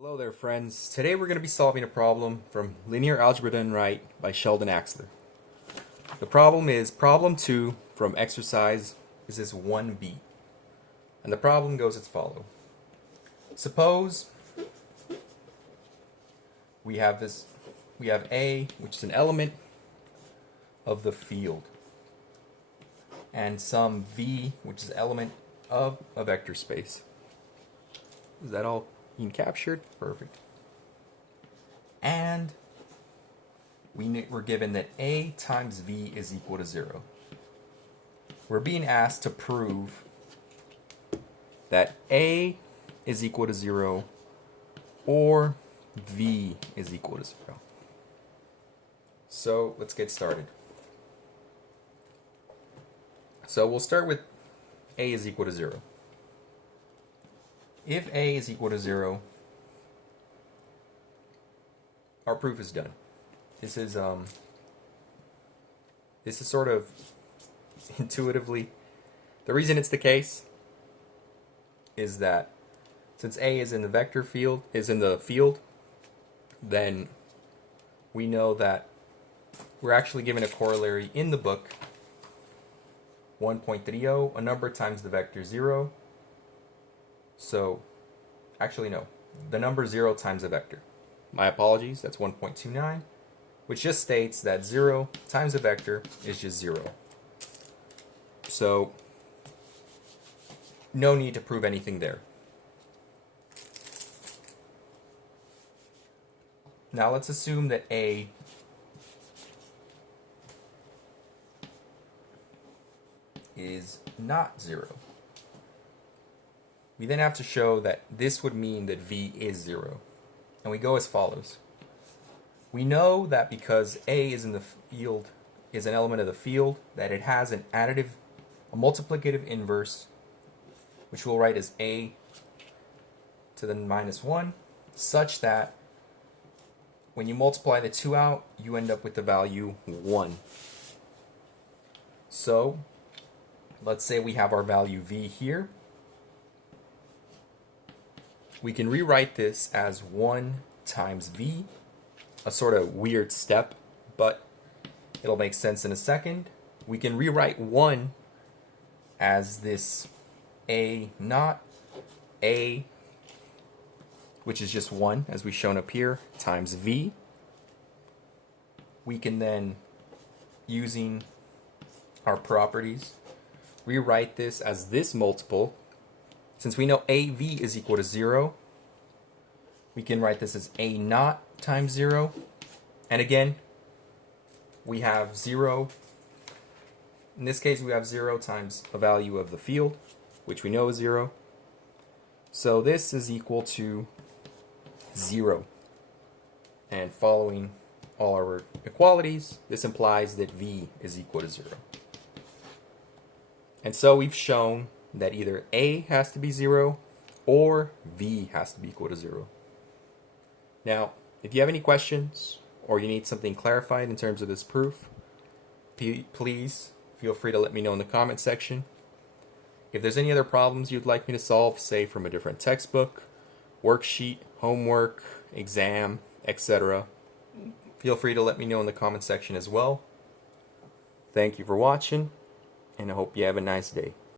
Hello there, friends. Today we're going to be solving a problem from Linear Algebra Done Right by Sheldon Axler. The problem is problem 2 from exercise is 1b. And the problem goes as follows. Suppose we have A, which is an element of the field, and some V, which is an element of a vector space. Is that all being captured? Perfect. And we're given that A times V is equal to 0. We're being asked to prove that A is equal to 0 or V is equal to 0. So let's get started. So we'll start with A is equal to 0. If A is equal to 0, our proof is done. This is sort of intuitively, the reason it's the case is that since A is in the vector field, then we know that we're actually given a corollary in the book, 1.30, a number times the vector 0. So, actually no, the number 0 times a vector. My apologies, that's 1.29, which just states that 0 times a vector is just 0. So, no need to prove anything there. Now let's assume that A is not 0. We then have to show that this would mean that V is 0. And we go as follows. We know that because A is in the field, is an element of the field, that it has a multiplicative inverse, which we'll write as A to the minus 1, such that when you multiply the 2 out, you end up with the value 1. So, let's say we have our value V here. We can rewrite this as 1 times V, a sort of weird step, but it'll make sense in a second. We can rewrite 1 as this A naught, A, which is just 1, as we've shown up here, times V. We can then, using our properties, rewrite this as this multiple. Since we know AV is equal to 0, we can write this as A naught times 0. And again, we have 0. In this case, we have 0 times a value of the field, which we know is 0. So this is equal to 0. And following all our equalities, this implies that V is equal to 0. And so we've shown that either A has to be 0 or V has to be equal to 0. Now, if you have any questions or you need something clarified in terms of this proof, please feel free to let me know in the comment section. If there's any other problems you'd like me to solve, say from a different textbook, worksheet, homework, exam, etc., feel free to let me know in the comment section as well. Thank you for watching, and I hope you have a nice day.